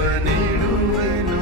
ಒಬ್ಬನಿಡುವೆನು